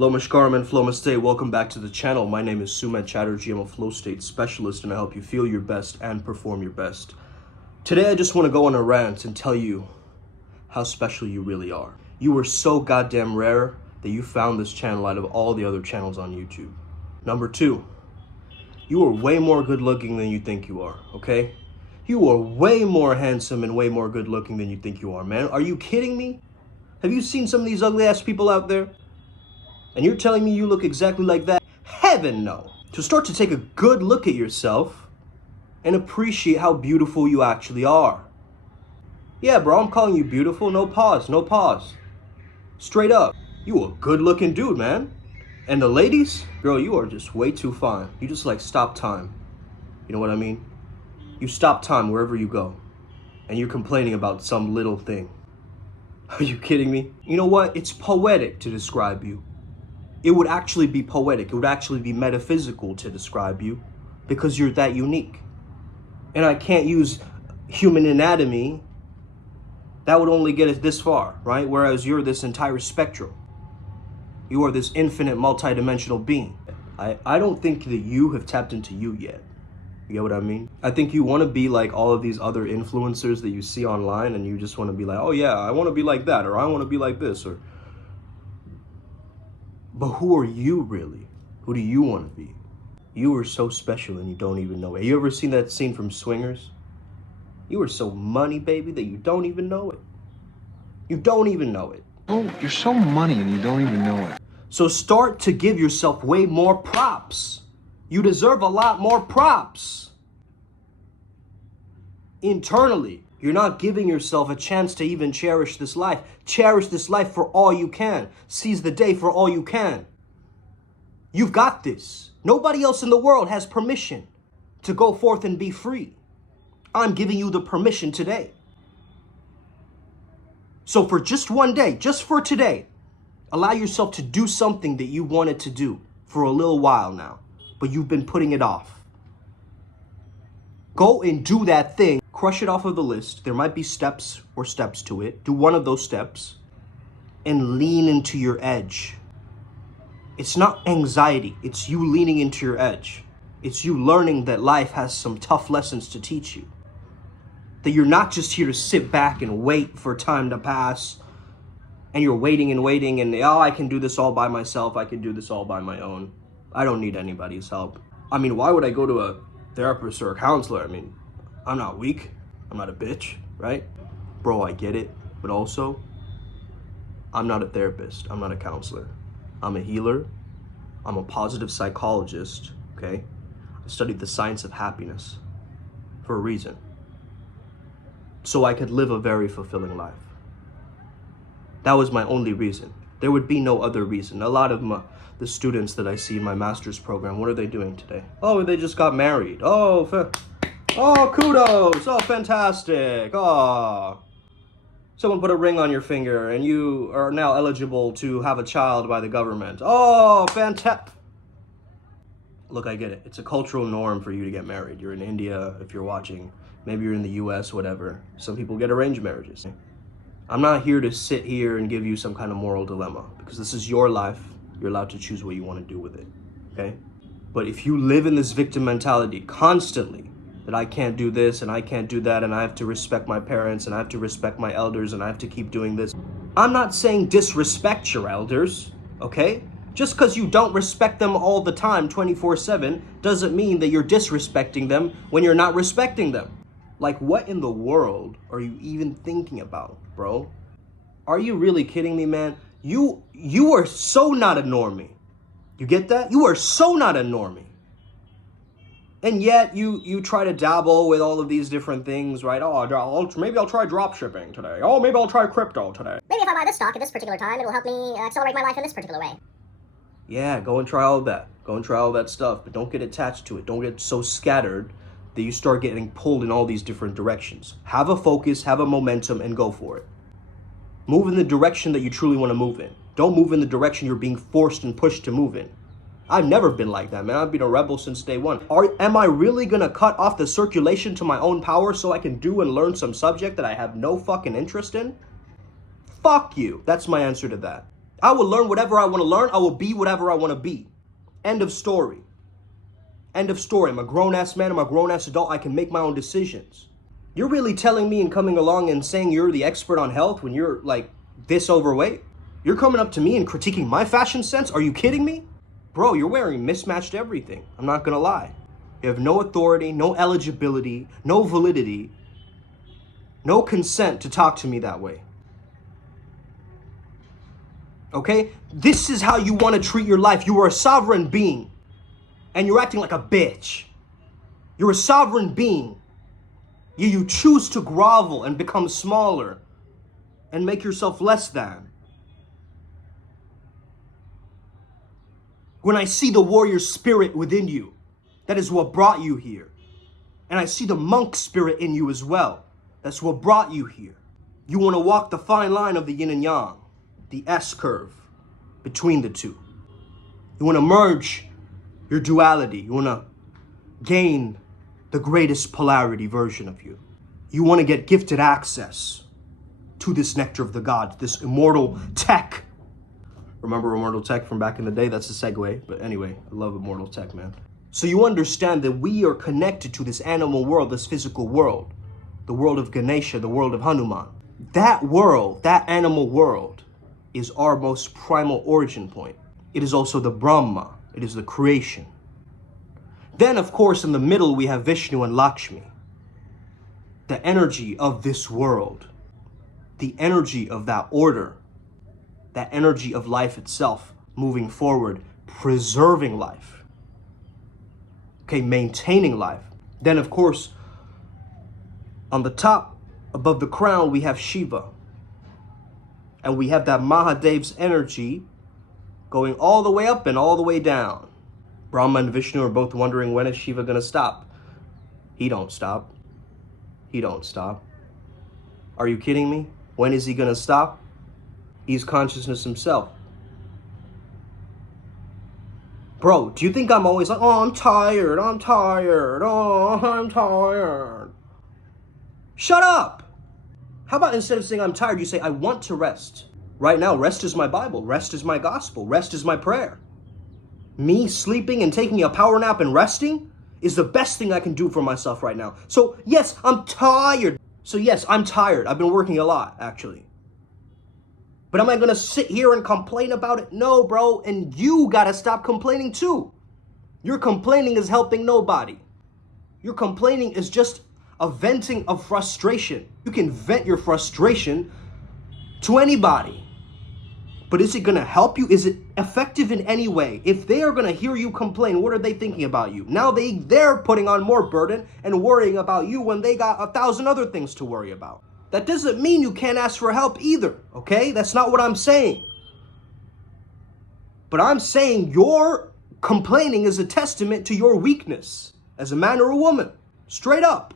Namaskaram and Namaste. Welcome back to the channel. My name is Sumedh Chatterjee. I'm a flow state specialist and I help you feel your best and perform your best. Today I just want to go on a rant and tell you how special you really are. You are so goddamn rare that you found this channel out of all the other channels on YouTube. Number two, you are way more good looking than you think you are, okay? You are way more handsome and way more good looking than you think you are, man. Are you kidding me? Have you seen some of these ugly ass people out there? And you're telling me you look exactly like that? Heaven no. To start to take a good look at yourself and appreciate how beautiful you actually are. Yeah, bro, I'm calling you beautiful. No pause, no pause. Straight up. You a good looking dude, man. And the ladies? Girl, you are just way too fine. You just like stop time. You know what I mean? You stop time wherever you go. And you're complaining about some little thing. Are you kidding me? You know what? It's poetic to describe you. It would actually be poetic. It would actually be metaphysical to describe you because you're that unique. And I can't use human anatomy. That would only get us this far, right? Whereas you're this entire spectrum. You are this infinite multidimensional being. I don't think that you have tapped into you yet. You get what I mean? I think you want to be like all of these other influencers that you see online and you just want to be like, oh yeah, I want to be like that, or I want to be like this, or... But who are you really? Who do you want to be? You are so special and you don't even know it. You ever seen that scene from Swingers? You are so money, baby, that you don't even know it. You don't even know it. Oh, you're so money and you don't even know it. So start to give yourself way more props. You deserve a lot more props. Internally, you're not giving yourself a chance to even cherish this life. Cherish this life for all you can. Seize the day for all you can. You've got this. Nobody else in the world has permission to go forth and be free. I'm giving you the permission today. So for just one day, just for today, allow yourself to do something that you wanted to do for a little while now, but you've been putting it off. Go and do that thing. Crush it off of the list. There might be steps to it. Do one of those steps and lean into your edge. It's not anxiety. It's you leaning into your edge. It's you learning that life has some tough lessons to teach you. That you're not just here to sit back and wait for time to pass and you're waiting and oh, I can do this all by myself. I can do this all by my own. I don't need anybody's help. I mean, why would I go to a therapist or a counselor? I mean, I'm not weak. I'm not a bitch, right? Bro, I get it. But also, I'm not a therapist. I'm not a counselor. I'm a healer. I'm a positive psychologist, okay? I studied the science of happiness for a reason. So I could live a very fulfilling life. That was my only reason. There would be no other reason. A lot of the students that I see in my master's program, what are they doing today? Oh, they just got married. Oh, kudos. Oh, fantastic. Oh, someone put a ring on your finger and you are now eligible to have a child by the government. Oh, fantastic. Look, I get it. It's a cultural norm for you to get married. You're in India, if you're watching. Maybe you're in the US, whatever. Some people get arranged marriages. I'm not here to sit here and give you some kind of moral dilemma because this is your life. You're allowed to choose what you want to do with it, okay? But if you live in this victim mentality constantly, that I can't do this and I can't do that and I have to respect my parents and I have to respect my elders and I have to keep doing this. I'm not saying disrespect your elders, okay? Just because you don't respect them all the time 24/7 doesn't mean that you're disrespecting them when you're not respecting them. Like, what in the world are you even thinking about, bro? Are you really kidding me, man? You are so not a normie. You get that? You are so not a normie. And yet you try to dabble with all of these different things, right? Oh, maybe I'll try drop shipping today. Oh, maybe I'll try crypto today. Maybe if I buy this stock at this particular time, it'll help me accelerate my life in this particular way. Yeah, go and try all of that. Go and try all that stuff, but don't get attached to it. Don't get so scattered that you start getting pulled in all these different directions. Have a focus, have a momentum, and go for it. Move in the direction that you truly want to move in. Don't move in the direction you're being forced and pushed to move in. I've never been like that, man. I've been a rebel since day one. Am I really gonna cut off the circulation to my own power so I can do and learn some subject that I have no fucking interest in? Fuck you. That's my answer to that. I will learn whatever I want to learn. I will be whatever I want to be. End of story. End of story. I'm a grown-ass man. I'm a grown-ass adult. I can make my own decisions. You're really telling me and coming along and saying you're the expert on health when you're like this overweight? You're coming up to me and critiquing my fashion sense? Are you kidding me? Bro, you're wearing mismatched everything. I'm not gonna lie. You have no authority, no eligibility, no validity, no consent to talk to me that way. Okay? This is how you want to treat your life. You are a sovereign being, and you're acting like a bitch. You're a sovereign being. You choose to grovel and become smaller and make yourself less than. When I see the warrior spirit within you, that is what brought you here. And I see the monk spirit in you as well. That's what brought you here. You want to walk the fine line of the yin and yang, the S curve between the two. You want to merge your duality. You want to gain the greatest polarity version of you. You want to get gifted access to this nectar of the gods, this immortal tech. Remember immortal tech from back in the day? That's a segue. But anyway, I love immortal tech, man. So you understand that we are connected to this animal world, this physical world, the world of Ganesha, the world of Hanuman. That world, that animal world, is our most primal origin point. It is also the Brahma. It is the creation. Then, of course, in the middle, we have Vishnu and Lakshmi. The energy of this world. The energy of that order. That energy of life itself, moving forward, preserving life. Okay, maintaining life. Then, of course, on the top, above the crown, we have Shiva. And we have that Mahadev's energy going all the way up and all the way down. Brahma and Vishnu are both wondering, when is Shiva gonna stop? He don't stop. He don't stop. Are you kidding me? When is he gonna stop? He's consciousness himself. Bro, do you think I'm always like, oh, I'm tired, oh, I'm tired. Shut up! How about instead of saying I'm tired, you say, I want to rest. Right now, rest is my Bible, rest is my gospel, rest is my prayer. Me sleeping and taking a power nap and resting is the best thing I can do for myself right now. So yes, I'm tired. I've been working a lot, actually. But am I gonna sit here and complain about it? No, bro, and you gotta stop complaining too. Your complaining is helping nobody. Your complaining is just a venting of frustration. You can vent your frustration to anybody. But is it gonna help you? Is it effective in any way? If they are gonna hear you complain, what are they thinking about you? Now they're putting on more burden and worrying about you when they got 1,000 other things to worry about. That doesn't mean you can't ask for help either, okay? That's not what I'm saying. But I'm saying your complaining is a testament to your weakness as a man or a woman, straight up.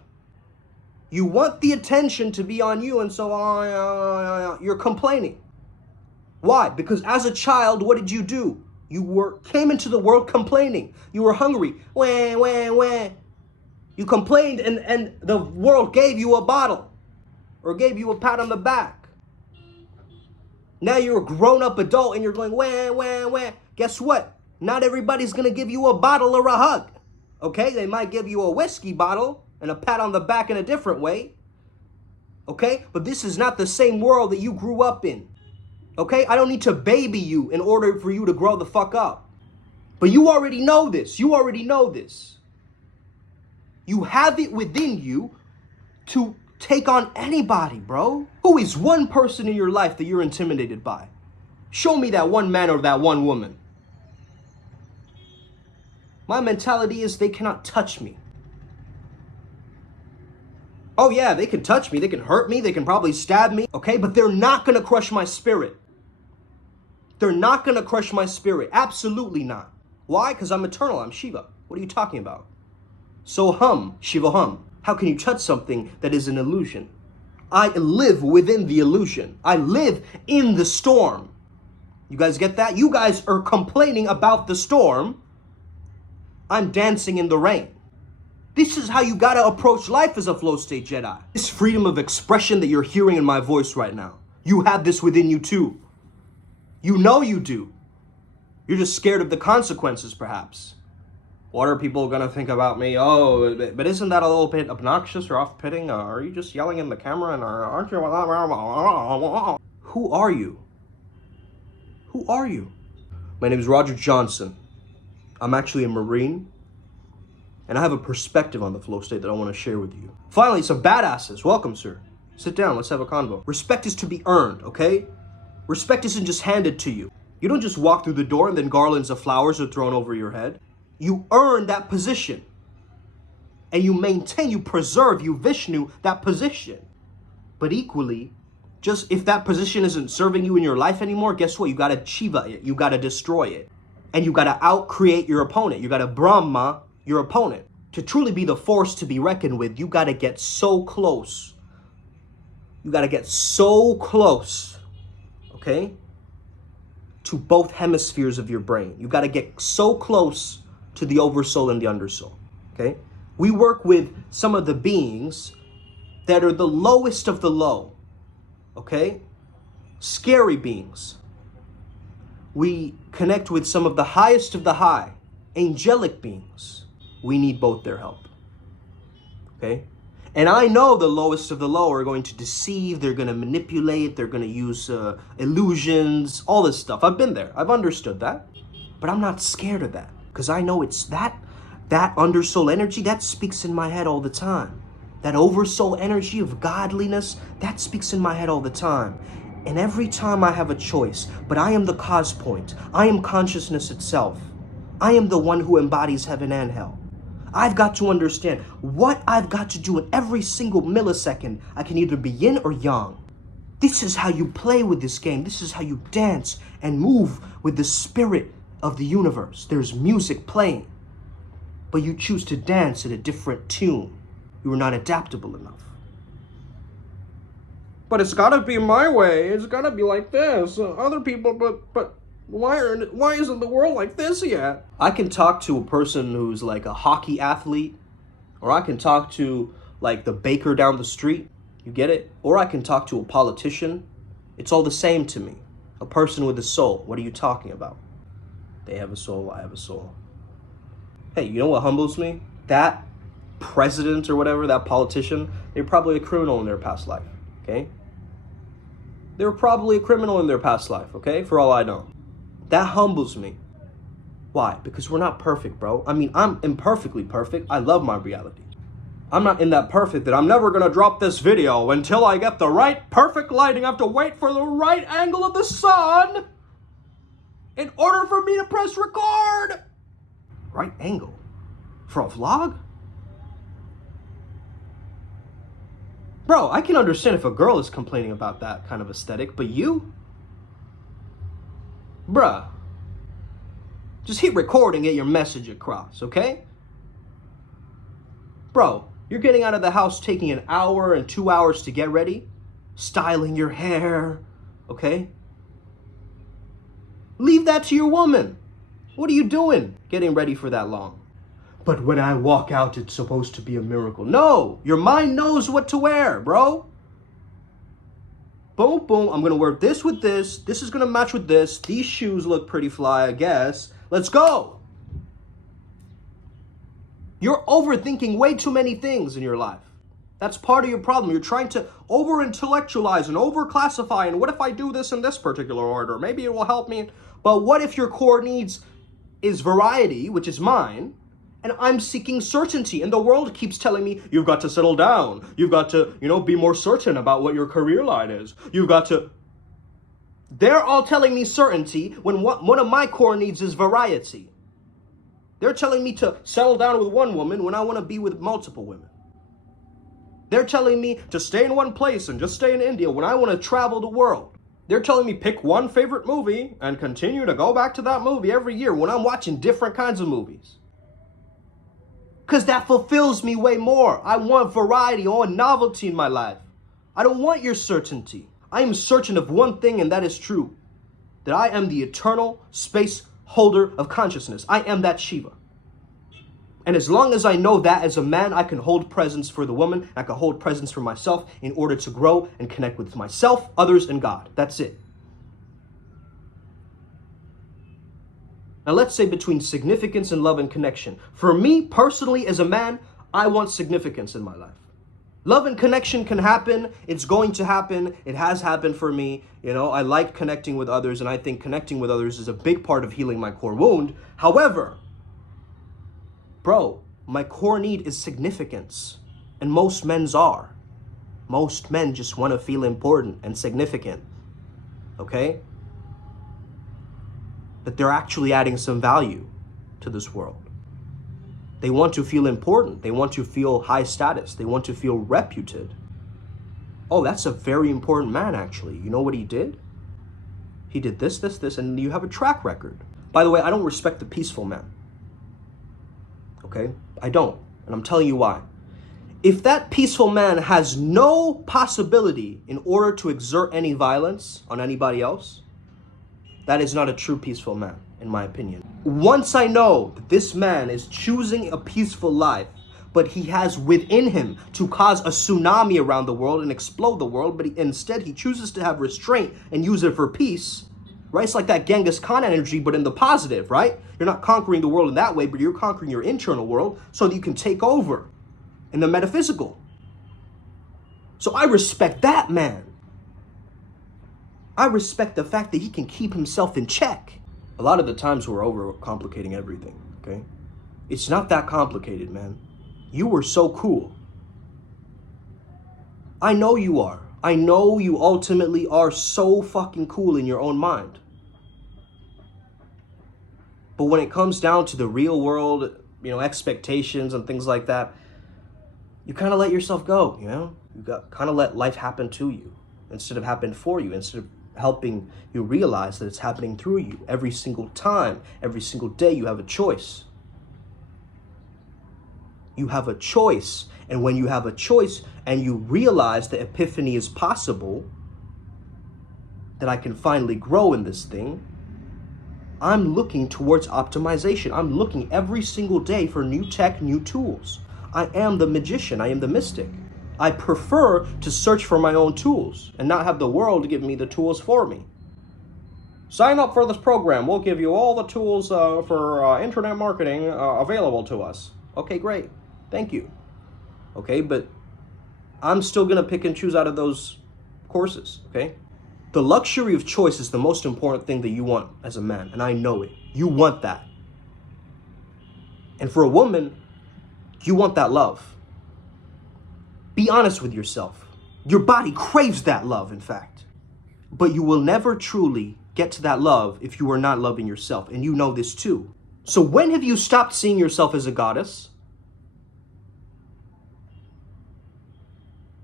You want the attention to be on you, and so you're complaining. Why? Because as a child, what did you do? You came into the world complaining. You were hungry. Wah. You complained, and the world gave you a bottle or gave you a pat on the back. Now you're a grown-up adult and you're going, wah. Guess what? Not everybody's going to give you a bottle or a hug. Okay? They might give you a whiskey bottle and a pat on the back in a different way. Okay? But this is not the same world that you grew up in. Okay? I don't need to baby you in order for you to grow the fuck up. But you already know this. You have it within you to take on anybody, bro. Who is one person in your life that you're intimidated by? Show me that one man or that one woman. My mentality is they cannot touch me. Oh yeah, they can touch me, they can hurt me, they can probably stab me, okay? But they're not gonna crush my spirit. They're not gonna crush my spirit, absolutely not. Why? Because I'm eternal, I'm Shiva. What are you talking about? So Shiva hum. How can you touch something that is an illusion? I live within the illusion. I live in the storm. You guys get that? You guys are complaining about the storm. I'm dancing in the rain. This is how you gotta approach life as a flow state Jedi. This freedom of expression that you're hearing in my voice right now. You have this within you too. You know you do. You're just scared of the consequences, perhaps. What are people gonna think about me? Oh, but isn't that a little bit obnoxious or off-putting? Are you just yelling in the camera and aren't you? Who are you? Who are you? My name is Roger Johnson. I'm actually a Marine, and I have a perspective on the flow state that I want to share with you. Finally, some badasses. Welcome, sir. Sit down, let's have a convo. Respect is to be earned, okay? Respect isn't just handed to you. You don't just walk through the door and then garlands of flowers are thrown over your head. You earn that position. And you maintain, you preserve, you Vishnu that position. But equally, just if that position isn't serving you in your life anymore, guess what? You gotta Shiva it, you gotta destroy it. And you gotta out-create your opponent. You gotta Brahma your opponent. To truly be the force to be reckoned with, you gotta get so close. You gotta get so close, okay, to both hemispheres of your brain. You gotta get so close to the oversoul and the undersoul, okay? We work with some of the beings that are the lowest of the low, okay? Scary beings. We connect with some of the highest of the high, angelic beings. We need both their help, okay? And I know the lowest of the low are going to deceive, they're going to manipulate, they're going to use illusions, all this stuff. I've been there, I've understood that. But I'm not scared of that, because I know it's that undersoul energy, that speaks in my head all the time. That oversoul energy of godliness, that speaks in my head all the time. And every time I have a choice, but I am the cause point, I am consciousness itself. I am the one who embodies heaven and hell. I've got to understand what I've got to do in every single millisecond. I can either be yin or yang. This is how you play with this game. This is how you dance and move with the spirit of the universe. There's music playing, but you choose to dance at a different tune. You are not adaptable enough. But it's gotta be my way. It's gotta be like this. Other people, but why isn't the world like this yet? I can talk to a person who's like a hockey athlete, or I can talk to like the baker down the street. You get it? Or I can talk to a politician. It's all the same to me. A person with a soul. What are you talking about? They have a soul, I have a soul. Hey, you know what humbles me? That president or whatever, that politician, they're probably a criminal in their past life, okay? They were probably a criminal in their past life, okay? For all I know. That humbles me. Why? Because we're not perfect, bro. I mean, I'm imperfectly perfect. I love my reality. I'm not in that perfect that I'm never gonna drop this video until I get the right perfect lighting. I have to wait for the right angle of the sun in order for me to press record. Right angle? For a vlog? Bro, I can understand if a girl is complaining about that kind of aesthetic, but you? Bruh. Just hit record and get your message across, okay? Bro, you're getting out of the house taking an hour and 2 hours to get ready, styling your hair, okay? Leave that to your woman. What are you doing getting ready for that long? But when I walk out, it's supposed to be a miracle. No, your mind knows what to wear, bro. Boom, boom, I'm gonna wear this with this. This is gonna match with this. These shoes look pretty fly, I guess. Let's go. You're overthinking way too many things in your life. That's part of your problem. You're trying to over-intellectualize and over-classify. And what if I do this in this particular order? Maybe it will help me. But what if your core needs is variety, which is mine, and I'm seeking certainty, and the world keeps telling me, you've got to settle down. You've got to, be more certain about what your career line is. You've got to... They're all telling me certainty when one of my core needs is variety. They're telling me to settle down with one woman when I want to be with multiple women. They're telling me to stay in one place and just stay in India when I want to travel the world. They're telling me pick one favorite movie and continue to go back to that movie every year when I'm watching different kinds of movies. Because that fulfills me way more. I want variety, I want novelty in my life. I don't want your certainty. I am certain of one thing, and that is true. That I am the eternal space holder of consciousness. I am that Shiva. And as long as I know that as a man, I can hold presence for the woman. I can hold presence for myself in order to grow and connect with myself, others, and God. That's it. Now let's say between significance and love and connection. For me, personally, as a man, I want significance in my life. Love and connection can happen. It's going to happen. It has happened for me. You know, I like connecting with others, and I think connecting with others is a big part of healing my core wound. However, bro, my core need is significance. And most men's are. Most men just want to feel important and significant. Okay? That they're actually adding some value to this world. They want to feel important. They want to feel high status. They want to feel reputed. Oh, that's a very important man, actually. You know what he did? He did this, this, this, and you have a track record. By the way, I don't respect the peaceful man. Okay? I don't. And I'm telling you why. If that peaceful man has no possibility in order to exert any violence on anybody else, that is not a true peaceful man, in my opinion. Once I know that this man is choosing a peaceful life, but he has within him to cause a tsunami around the world and explode the world, but instead he chooses to have restraint and use it for peace, right? It's like that Genghis Khan energy, but in the positive, right? You're not conquering the world in that way, but you're conquering your internal world so that you can take over in the metaphysical. So I respect that man. I respect the fact that he can keep himself in check. A lot of the times we're overcomplicating everything, okay? It's not that complicated, man. You were so cool. I know you are. I know you ultimately are so fucking cool in your own mind. But when it comes down to the real world, you know, expectations and things like that, you kind of let yourself go, you know? You kind of let life happen to you instead of happen for you, instead of helping you realize that it's happening through you. Every single time, every single day, you have a choice. You have a choice. And when you have a choice and you realize that epiphany is possible, that I can finally grow in this thing, I'm looking towards optimization. I'm looking every single day for new tech, new tools. I am the magician. I am the mystic. I prefer to search for my own tools and not have the world give me the tools for me. Sign up for this program. We'll give you all the tools for internet marketing available to us. Okay, great. Thank you. Okay, but I'm still going to pick and choose out of those courses, okay? The luxury of choice is the most important thing that you want as a man, and I know it. You want that. And for a woman, you want that love. Be honest with yourself. Your body craves that love, in fact. But you will never truly get to that love if you are not loving yourself, and you know this too. So when have you stopped seeing yourself as a goddess?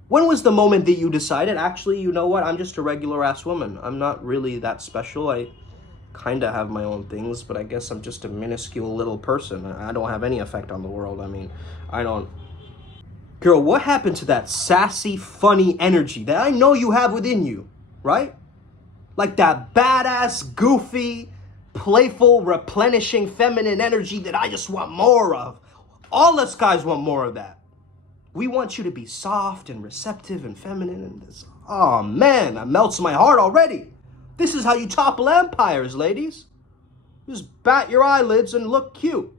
When was the moment that you decided, actually, you know what, I'm just a regular ass woman. I'm not really that special. I kind of have my own things, but I guess I'm just a minuscule little person. I don't have any effect on the world. I mean, I don't... Girl, what happened to that sassy, funny energy that I know you have within you, right? Like that badass, goofy, playful, replenishing feminine energy that I just want more of. All us guys want more of that. We want you to be soft and receptive and feminine and this. Oh man, that melts my heart already. This is how you topple empires, ladies. Just bat your eyelids and look cute.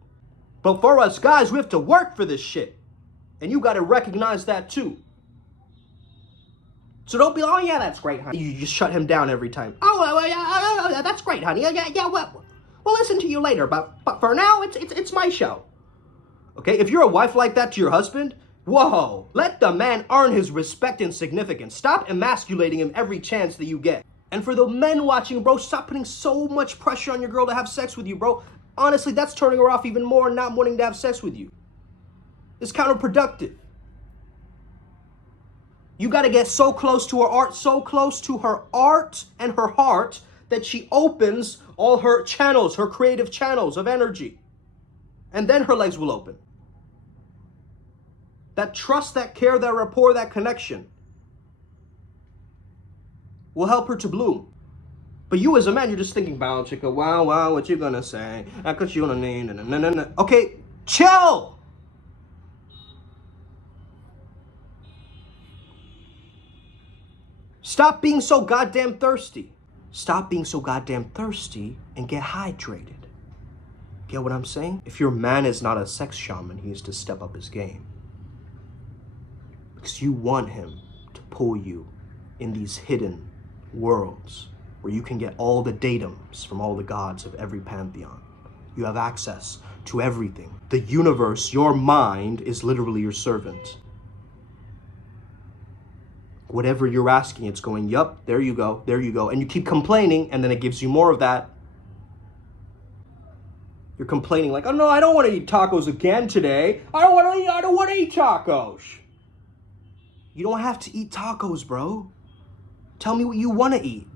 But for us guys, we have to work for this shit. And you got to recognize that too. So don't be, oh yeah, that's great, honey. You just shut him down every time. Oh, yeah, that's great, honey. Yeah, we'll listen to you later. But for now, it's my show. Okay, if you're a wife like that to your husband, whoa, let the man earn his respect and significance. Stop emasculating him every chance that you get. And for the men watching, bro, stop putting so much pressure on your girl to have sex with you, bro. Honestly, that's turning her off even more and not wanting to have sex with you. It's counterproductive. You got to get so close to her art, so close to her art and her heart that she opens all her channels, her creative channels of energy. And then her legs will open. That trust, that care, that rapport, that connection will help her to bloom. But you as a man, you're just thinking, wow, chicka, wow, what you gonna say? Cause you gonna need, no. Okay, chill! Stop being so goddamn thirsty. Stop being so goddamn thirsty and get hydrated. Get what I'm saying? If your man is not a sex shaman, he needs to step up his game. Because you want him to pull you in these hidden worlds where you can get all the datums from all the gods of every pantheon. You have access to everything. The universe, your mind, is literally your servant. Whatever you're asking, it's going, yup, there you go, there you go. And you keep complaining, and then it gives you more of that. You're complaining like, oh no, I don't want to eat tacos again today. I don't want to eat tacos. You don't have to eat tacos, bro. Tell me what you want to eat.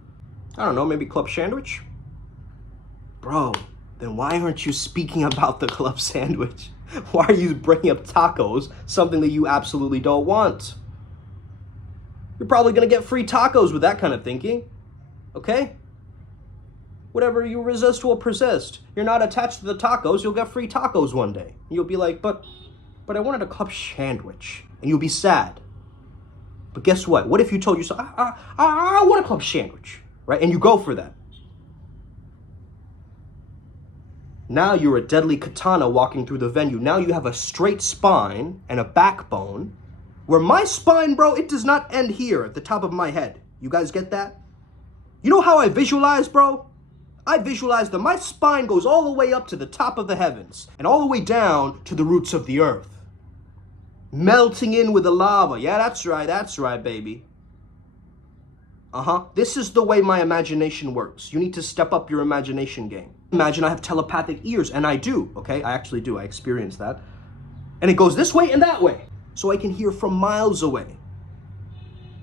I don't know, maybe club sandwich? Bro, then why aren't you speaking about the club sandwich? Why are you bringing up tacos, something that you absolutely don't want? You're probably going to get free tacos with that kind of thinking, okay? Whatever you resist will persist. You're not attached to the tacos, you'll get free tacos one day. You'll be like, but I wanted a club sandwich. And you'll be sad. But guess what? What if you told yourself, I want a club sandwich, right? And you go for that. Now you're a deadly katana walking through the venue. Now you have a straight spine and a backbone. Where my spine, bro, it does not end here at the top of my head. You guys get that? You know how I visualize, bro? I visualize that my spine goes all the way up to the top of the heavens and all the way down to the roots of the earth. Melting in with the lava. Yeah, that's right, baby. This is the way my imagination works. You need to step up your imagination game. Imagine I have telepathic ears, and I do, okay? I actually do. I experience that. And it goes this way and that way. So I can hear from miles away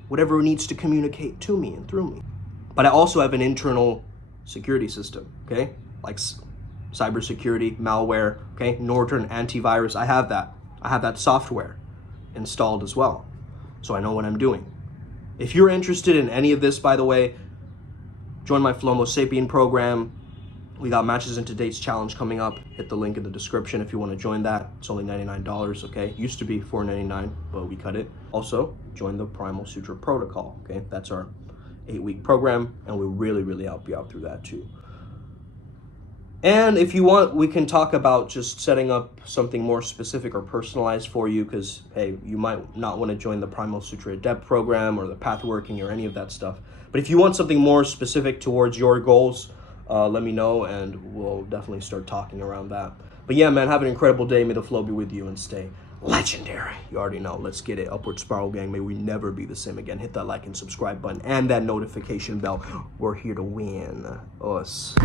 whatever needs to communicate to me and through me. But I also have an internal security system, okay? Like cybersecurity, malware, okay? Norton antivirus, I have that. I have that software installed as well. So I know what I'm doing. If you're interested in any of this, by the way, join my Flomo Sapien program. We got Matches into Dates challenge coming up. Hit the link in the description if you want to join that. It's only $99, okay? Used to be $4.99, but we cut it. Also, join the Primal Sutra protocol, okay? That's our 8-week program, and we'll really help you out through that too. And if you want, we can talk about just setting up something more specific or personalized for you, because, hey, you might not want to join the Primal Sutra Adept program or the Pathworking or any of that stuff. But if you want something more specific towards your goals, let me know, and we'll definitely start talking around that. But yeah, man, have an incredible day. May the flow be with you and stay legendary. You already know. Let's get it. Upward Spiral Gang. May we never be the same again. Hit that like and subscribe button and that notification bell. We're here to win. Us.